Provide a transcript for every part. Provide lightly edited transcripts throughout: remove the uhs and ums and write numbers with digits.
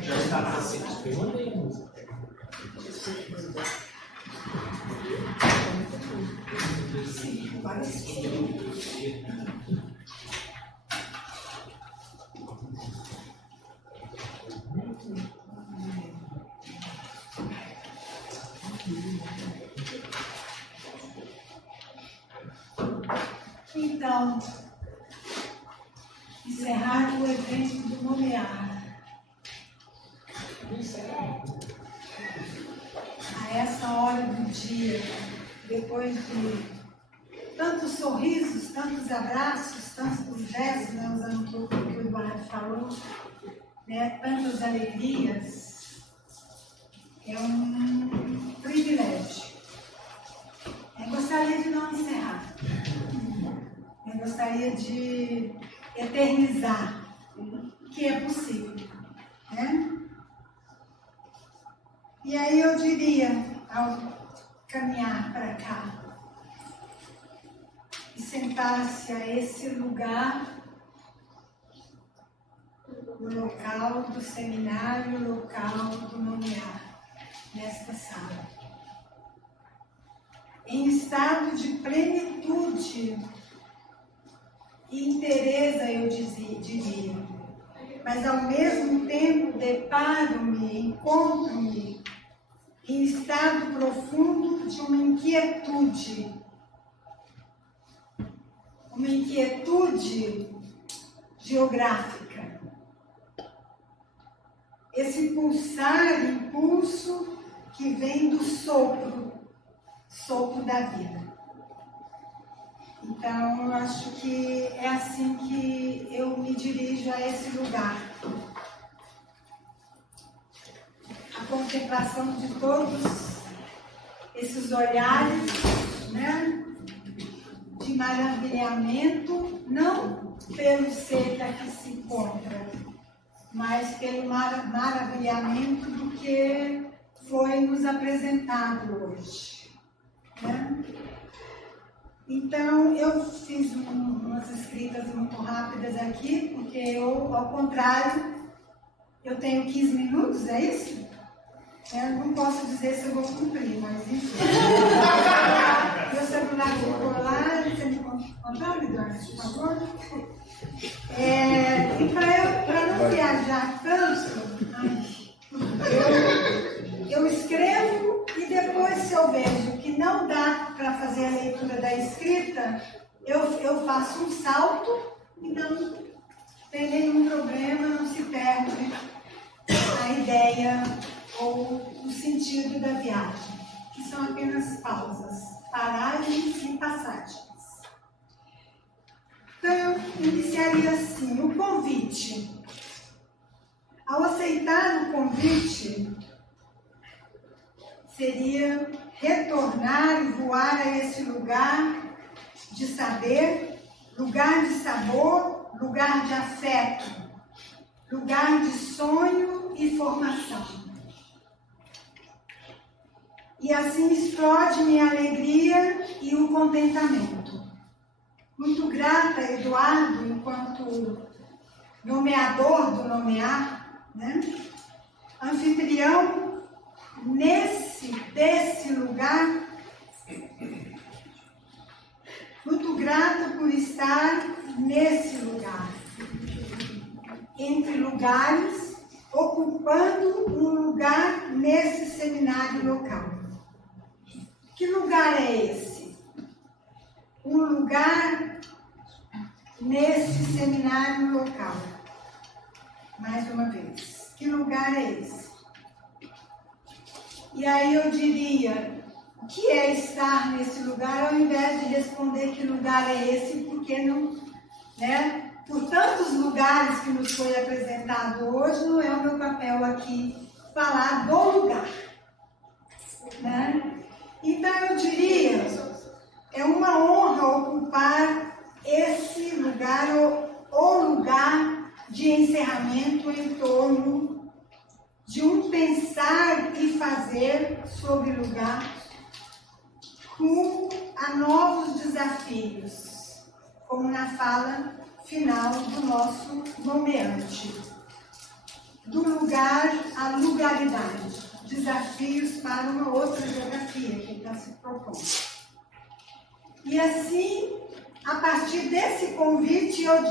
Já está nascendo. Então, encerrar o evento do nomear. A essa hora do dia, depois de tantos sorrisos, tantos abraços, tantos gestos, né, usando um pouco o que o Eduardo falou, né, tantas alegrias, é um privilégio. Eu gostaria de não encerrar. Eu gostaria de eternizar, que é possível, né? E aí eu diria, ao caminhar para cá, e sentar-se a esse lugar, o local do seminário, o local do nomear, nesta sala. Em estado de plenitude e inteireza, eu diria, mas ao mesmo tempo deparo-me, encontro-me em estado profundo de uma inquietude geográfica. Esse pulsar, impulso que vem do sopro da vida. Então, eu acho que é assim que eu me dirijo a esse lugar. A contemplação de todos esses olhares, né, de maravilhamento, não pelo ser que aqui se encontra, mas pelo maravilhamento do que foi nos apresentado hoje, né? Então, eu fiz umas escritas muito rápidas aqui, porque eu, ao contrário, eu tenho 15 minutos, é isso? Eu não posso dizer se eu vou cumprir, mas enfim. Meu celular ficou lá, você me controla, Eduardo, por favor? E para não viajar tanto, eu escrevo e depois, se eu vejo que não dá para fazer a leitura da escrita, eu faço um salto e não tem nenhum problema, não se perde a ideia ou o sentido da viagem, que são apenas pausas, paragens e passagens. Então, eu iniciaria assim, o convite. Ao aceitar o convite, seria retornar e voar a esse lugar de saber, lugar de sabor, lugar de afeto, lugar de sonho e formação. E assim explode minha alegria e o contentamento. Muito grata, Eduardo, enquanto nomeador do nomear, né? Anfitrião desse lugar. Muito grata por estar nesse lugar. Entre lugares, ocupando um lugar nesse seminário local. Que lugar é esse? Um lugar nesse seminário local. Mais uma vez. Que lugar é esse? E aí eu diria, o que é estar nesse lugar, ao invés de responder que lugar é esse, porque não, né? Por tantos lugares que nos foi apresentado hoje, não é o meu papel aqui falar do lugar, né? Então eu diria, é uma honra ocupar esse lugar, o lugar saber, sobre lugar, rumo a novos desafios, como na fala final do nosso nomeante. Do lugar à lugaridade, desafios para uma outra geografia que ele está se propondo. E assim, a partir desse convite, eu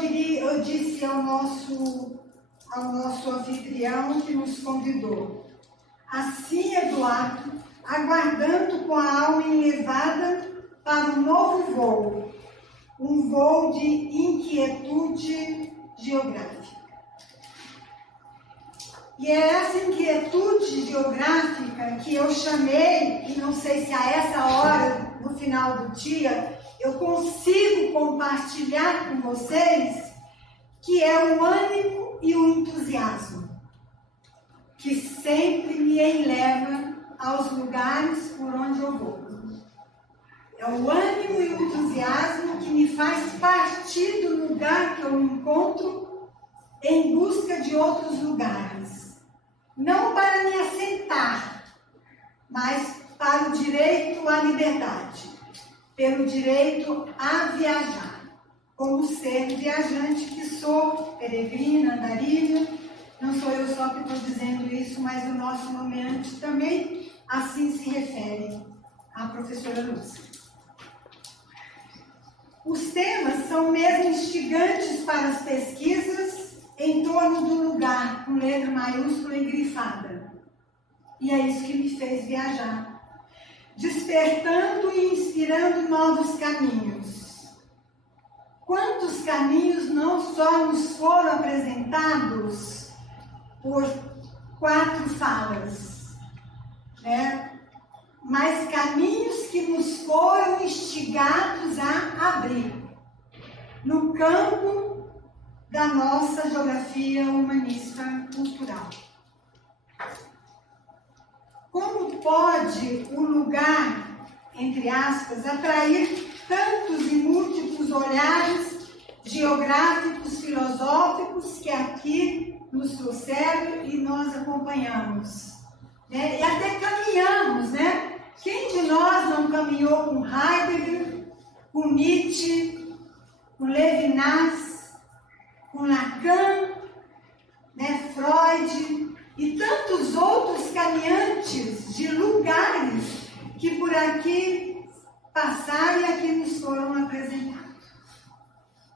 disse ao nosso anfitrião que nos convidou: assim, Eduardo, aguardando com a alma enlevada para um novo voo, um voo de inquietude geográfica. E é essa inquietude geográfica que eu chamei, e não sei se a essa hora, no final do dia, eu consigo compartilhar com vocês, que é o ânimo e o entusiasmo, que sempre me eleva aos lugares por onde eu vou. É o ânimo e o entusiasmo que me faz partir do lugar que eu me encontro em busca de outros lugares. Não para me assentar, mas para o direito à liberdade, pelo direito a viajar, como ser viajante que sou, peregrina, andarilha. Não sou eu só que estou dizendo isso, mas o nosso nomeante também assim se refere à professora Lúcia. Os temas são mesmo instigantes para as pesquisas em torno do lugar, com letra maiúscula e grifada. E é isso que me fez viajar, despertando e inspirando novos caminhos. Quantos caminhos não só nos foram apresentados por 4 falas, né? Mas caminhos que nos foram instigados a abrir no campo da nossa geografia humanista cultural. Como pode um lugar, entre aspas, atrair tantos e múltiplos olhares geográficos, filosóficos que aqui nos trouxeram e nós acompanhamos, né? E até caminhamos, né? Quem de nós não caminhou com Heidegger, com Nietzsche, com Levinas, com Lacan, né? Freud e tantos outros caminhantes de lugares que por aqui passaram e aqui nos foram apresentados,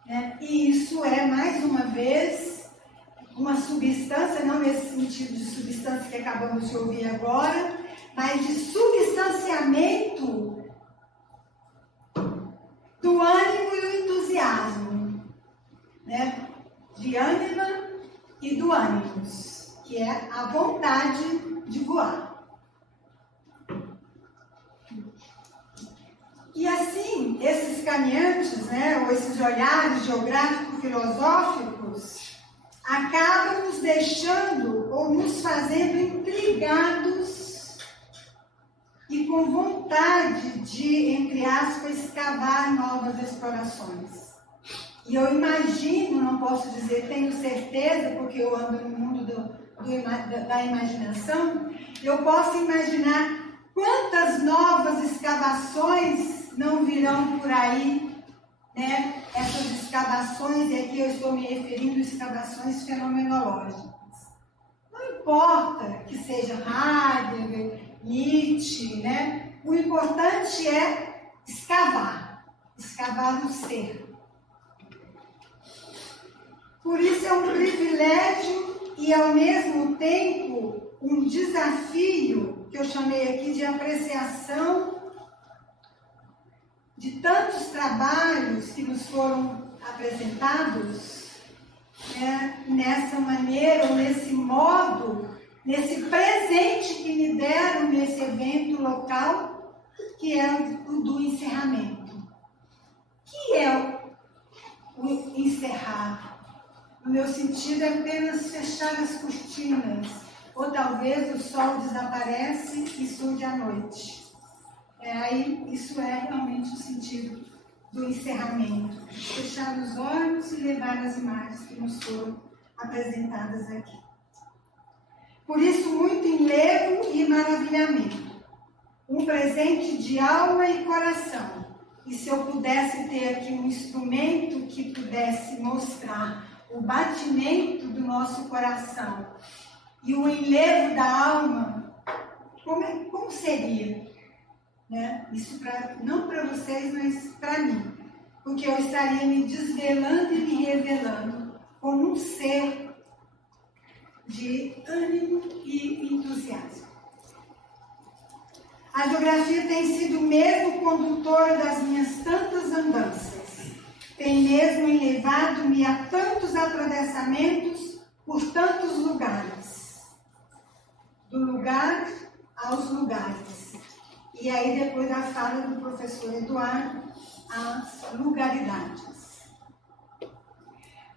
né? E isso é, mais uma vez, uma substância, não nesse sentido de substância que acabamos de ouvir agora, mas de substanciamento do ânimo e do entusiasmo, né? De ânima e do ânimos, que é a vontade de voar. E assim, esses caminhantes, né, ou esses olhares geográfico-filosóficos, acabam nos deixando ou nos fazendo intrigados e com vontade de, entre aspas, escavar novas explorações. E eu imagino, não posso dizer, tenho certeza, porque eu ando no mundo da imaginação, eu posso imaginar quantas novas escavações não virão por aí, né? Essas escavações, e aqui eu estou me referindo a escavações fenomenológicas. Não importa que seja Heidegger, Nietzsche, né? O importante é escavar o ser. Por isso é um privilégio e, ao mesmo tempo, um desafio, que eu chamei aqui de apreciação de tantos trabalhos que nos foram apresentados, né, nessa maneira, ou nesse modo, nesse presente que me deram nesse evento local, que é o do encerramento. O que é o encerrar? No meu sentido, é apenas fechar as cortinas, ou talvez o sol desaparece e surge a noite. Aí, isso é realmente o sentido do encerramento. Fechar os olhos e levar as imagens que nos foram apresentadas aqui. Por isso, muito enlevo e maravilhamento. Um presente de alma e coração. E se eu pudesse ter aqui um instrumento que pudesse mostrar o batimento do nosso coração e o enlevo da alma, como seria? Né? Isso não para vocês, mas para mim. Porque eu estaria me desvelando e me revelando como um ser de ânimo e entusiasmo. A geografia tem sido mesmo condutora das minhas tantas andanças. Tem mesmo levado-me a tantos atravessamentos por tantos lugares. Do lugar aos lugares. E aí, depois da fala do professor Eduardo, as lugaridades.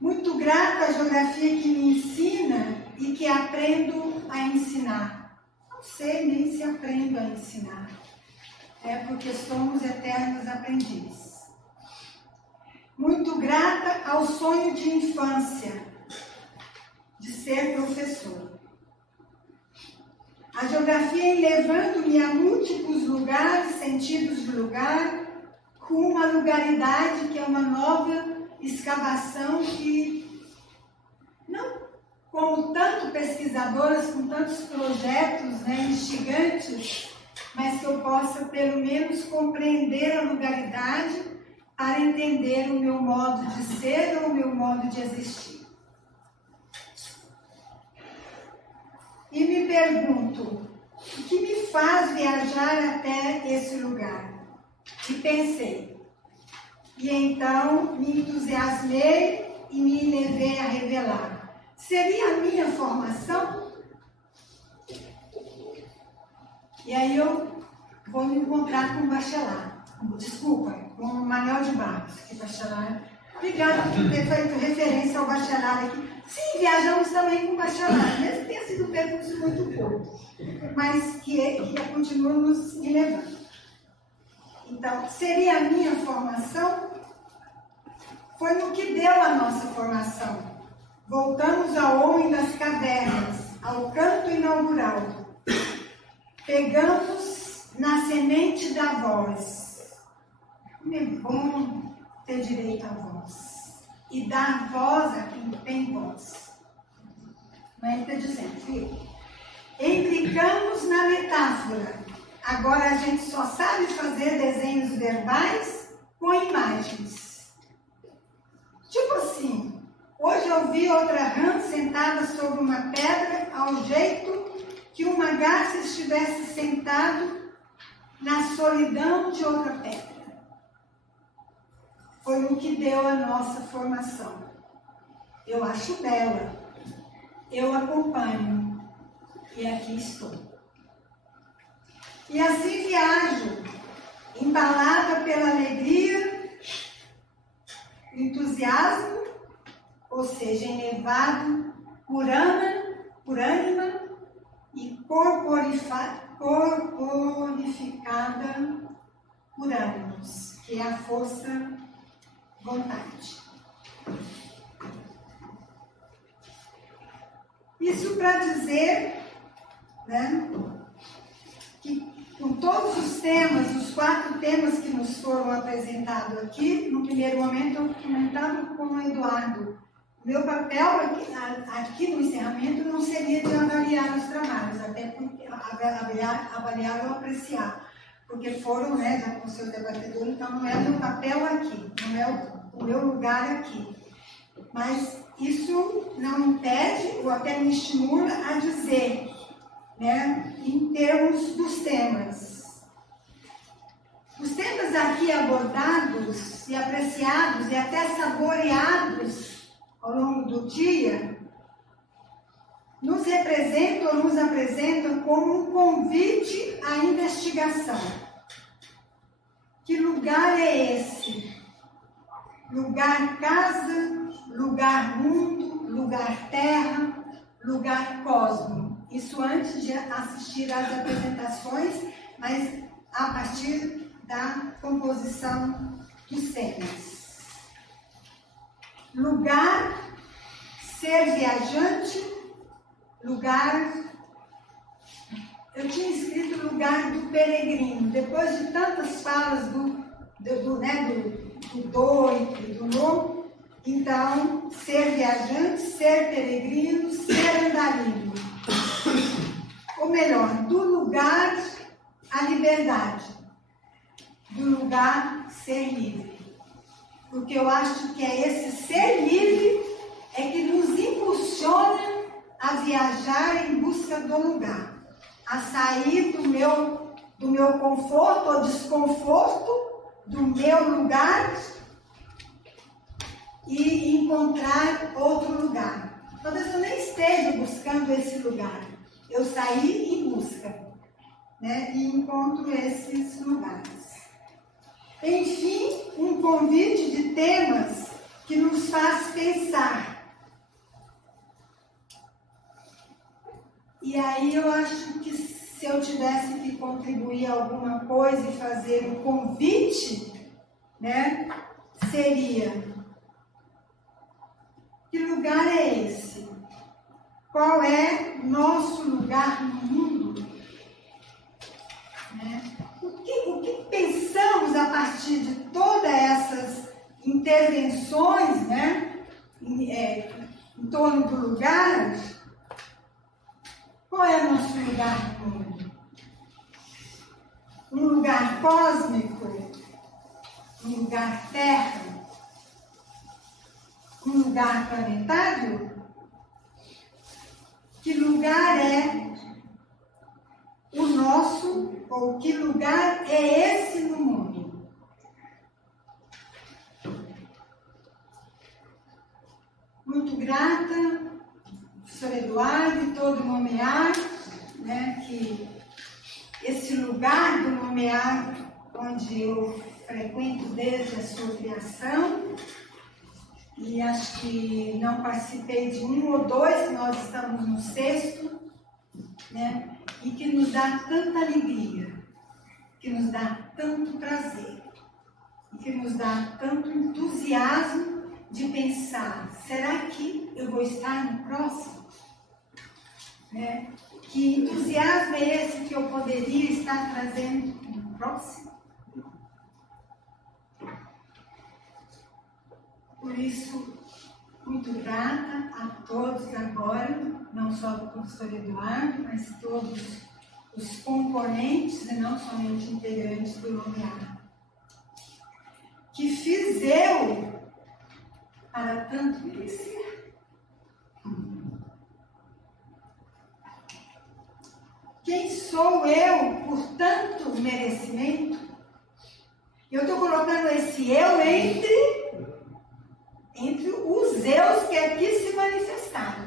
Muito grata à geografia que me ensina e que aprendo a ensinar. Não sei nem se aprendo a ensinar. Porque somos eternos aprendizes. Muito grata ao sonho de infância, de ser professor. A geografia levando-me a múltiplos lugares, sentidos de lugar, rumo à lugaridade, que é uma nova escavação que, não como tanto pesquisadoras, com tantos projetos instigantes, mas que eu possa, pelo menos, compreender a lugaridade para entender o meu modo de ser ou o meu modo de existir. E me pergunto, o que me faz viajar até esse lugar? E pensei. E então me entusiasmei e me levei a revelar. Seria a minha formação? E aí eu vou me encontrar com o bacharel. Desculpa, com o Manuel de Barros, que é bacharel. Obrigada por ter feito referência ao bacharel aqui. Sim, viajamos também com o bacharel, mesmo que tenha sido um percurso muito curto, mas que continua nos levando. Então, seria a minha formação? Foi no que deu a nossa formação. Voltamos ao homem das cavernas, ao canto inaugural. Pegamos na semente da voz. Como é bom ter direito à voz. E dar voz a quem tem voz. Mas ele está dizendo, filho, implicamos na metáfora. Agora a gente só sabe fazer desenhos verbais com imagens. Tipo assim, hoje eu vi outra rã sentada sobre uma pedra ao jeito que uma garça estivesse sentado na solidão de outra pedra. Foi o que deu a nossa formação. Eu acho bela. Eu acompanho. E aqui estou. E assim viajo, embalada pela alegria, entusiasmo, ou seja, elevado por ânima e corporificada por ânimos, que é a força vontade. Isso para dizer, que com todos os temas, os 4 temas que nos foram apresentados aqui, no primeiro momento eu comentava com o Eduardo. Meu papel aqui no encerramento não seria de avaliar os trabalhos, até porque avaliar ou apreciar, porque foram, já com o seu debatedor, então não é o meu papel aqui, não é o meu lugar aqui. Mas isso não impede, ou até me estimula a dizer, em termos dos temas. Os temas aqui abordados e apreciados e até saboreados ao longo do dia, nos representam ou nos apresentam como um convite à investigação. Que lugar é esse? Lugar casa, lugar mundo, lugar terra, lugar cosmo. Isso antes de assistir às apresentações, mas a partir da composição dos temas. Lugar, ser viajante, lugar, eu tinha escrito lugar do peregrino. Depois de tantas falas do e do no, então, ser viajante, ser peregrino, ser andarilho. Ou melhor, do lugar à liberdade, do lugar ser livre. Porque eu acho que é esse ser livre é que nos impulsiona a viajar em busca do lugar, a sair do meu conforto ou desconforto, do meu lugar e encontrar outro lugar. Talvez eu nem esteja buscando esse lugar, eu saí em busca, né? E encontro esses lugares. Enfim, um convite de temas que nos faz pensar. E aí eu acho que se eu tivesse que contribuir alguma coisa e fazer um convite, né, seria: que lugar é esse? Qual é nosso lugar no mundo? Né? O que pensamos a partir de todas essas intervenções, né, em torno do lugar? Qual é o nosso lugar no mundo? Um lugar cósmico? Um lugar terra? Um lugar planetário? Que lugar é o nosso, ou que lugar é esse no mundo? Muito grata, professor Eduardo, e todo nomear, né, que esse lugar do nomear, onde eu frequento desde a sua criação, e acho que não participei de um ou dois, nós estamos no sexto, né, e que nos dá tanta alegria, que nos dá tanto prazer, e que nos dá tanto entusiasmo de pensar: será que eu vou estar no próximo? Né? Que entusiasmo é esse que eu poderia estar trazendo no próximo? Por isso, muito grata a todos agora, não só do professor Eduardo, mas todos os componentes, e não somente integrantes do Nomear, que fiz eu para tanto merecer. Quem sou eu por tanto merecimento? Eu estou colocando esse eu entre os eus que aqui se manifestaram.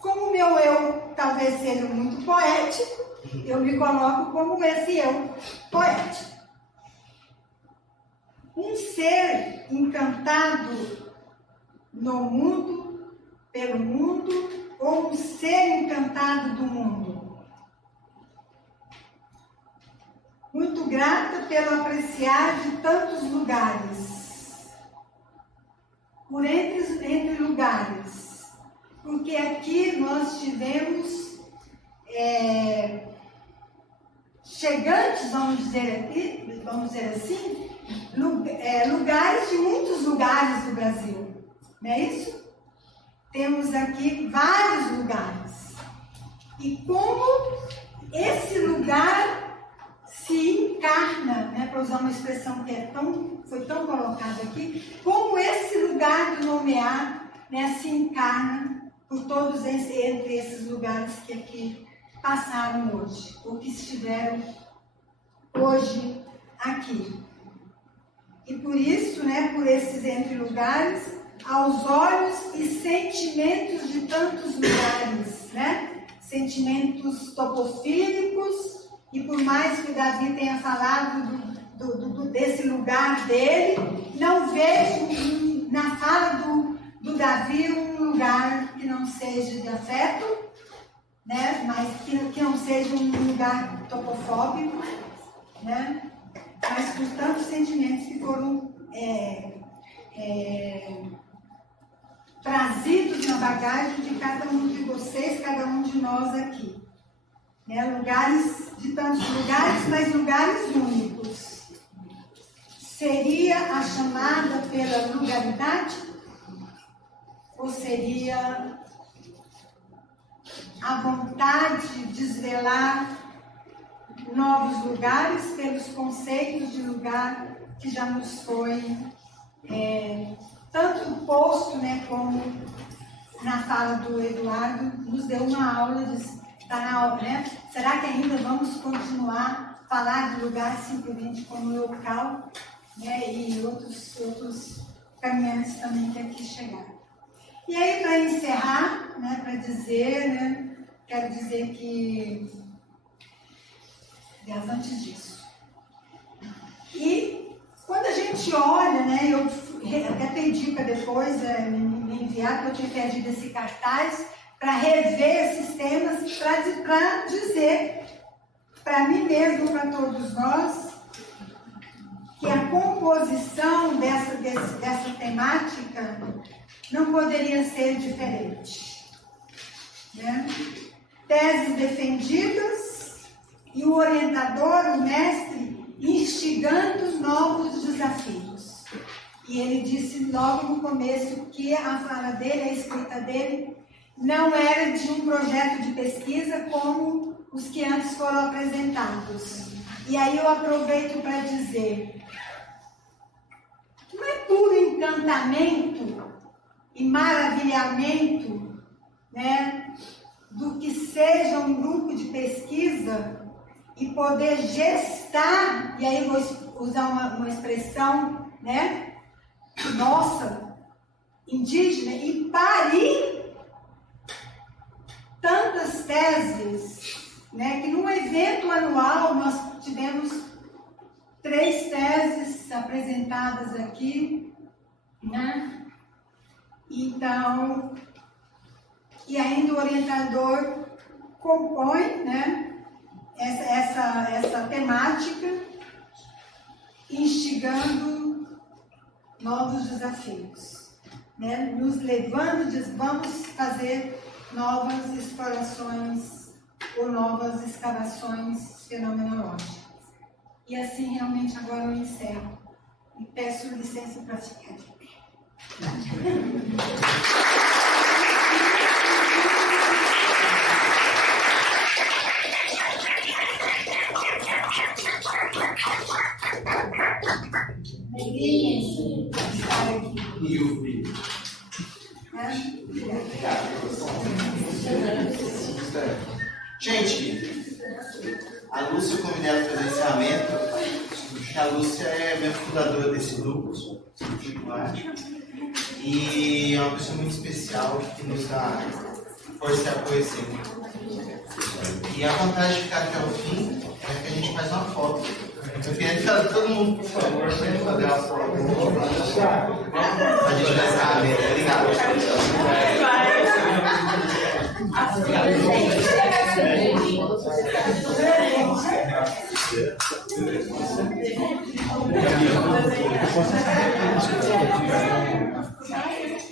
Como o meu eu talvez seja muito poético, eu me coloco como esse eu poético. Um ser encantado no mundo, pelo mundo, ou um ser encantado do mundo? Muito grata pelo apreciar de tantos lugares, por entre lugares, porque aqui nós tivemos chegantes, vamos dizer assim, lugares de muitos lugares do Brasil, não é isso? Temos aqui vários lugares. E como esse lugar se encarna, né, para usar uma expressão que foi tão colocada aqui, como esse lugar do Nomear, né, se encarna por todos entre esses lugares que aqui passaram hoje, ou que estiveram hoje aqui. E por isso, né, por esses entre lugares, aos olhos e sentimentos de tantos lugares, né, sentimentos topofílicos. E por mais que o Davi tenha falado desse lugar dele, não vejo na fala do Davi um lugar que não seja de afeto, né? Mas que não seja um lugar topofóbico, né? Mas por tantos sentimentos que foram trazidos na bagagem de cada um de vocês, cada um de nós aqui. né? Lugares de tantos lugares, mas lugares únicos. Seria a chamada pela lugaridade? Ou seria a vontade de desvelar novos lugares pelos conceitos de lugar que já nos foi tanto posto, né, como na fala do Eduardo, nos deu uma aula de estar na aula, né? Será que ainda vamos continuar a falar de lugar simplesmente como local, né, e outros caminhantes também que aqui chegaram. E aí, para encerrar, né, para dizer, né, quero dizer que, aliás, antes disso, e quando a gente olha, né, eu até pedi para depois me enviar, porque eu tinha perdido esse cartaz, para rever esses temas, para dizer para mim mesmo, para todos nós, que a composição dessa temática não poderia ser diferente, né? Teses defendidas e o orientador, o mestre, instigando os novos desafios. E ele disse logo no começo que a fala dele, a escrita dele, não era de um projeto de pesquisa como os que antes foram apresentados. E aí eu aproveito para dizer, não é puro encantamento e maravilhamento, né, do que seja um grupo de pesquisa e poder gestar, e aí vou usar uma expressão, né, nossa, indígena, e parir tantas teses, né, que num evento anual nós tivemos 3 teses apresentadas aqui, né? Então, e ainda o orientador compõe, né, essa temática, instigando novos desafios, né, nos levando, vamos fazer novas explorações ou novas escavações fenomenológicas. E assim, realmente, agora eu encerro. E peço licença para ficar de pé. E o vídeo? Gente, a Lúcia eu convidei ela para fazer encerramento. A Lúcia é minha fundadora desse grupo, e é uma pessoa muito especial que nos dá força e apoio sempre. E a vontade de ficar até o fim é que a gente faz uma foto. Eu queria que todo mundo, por favor, fazer uma foto. A gente vai saber. Obrigado. Obrigado.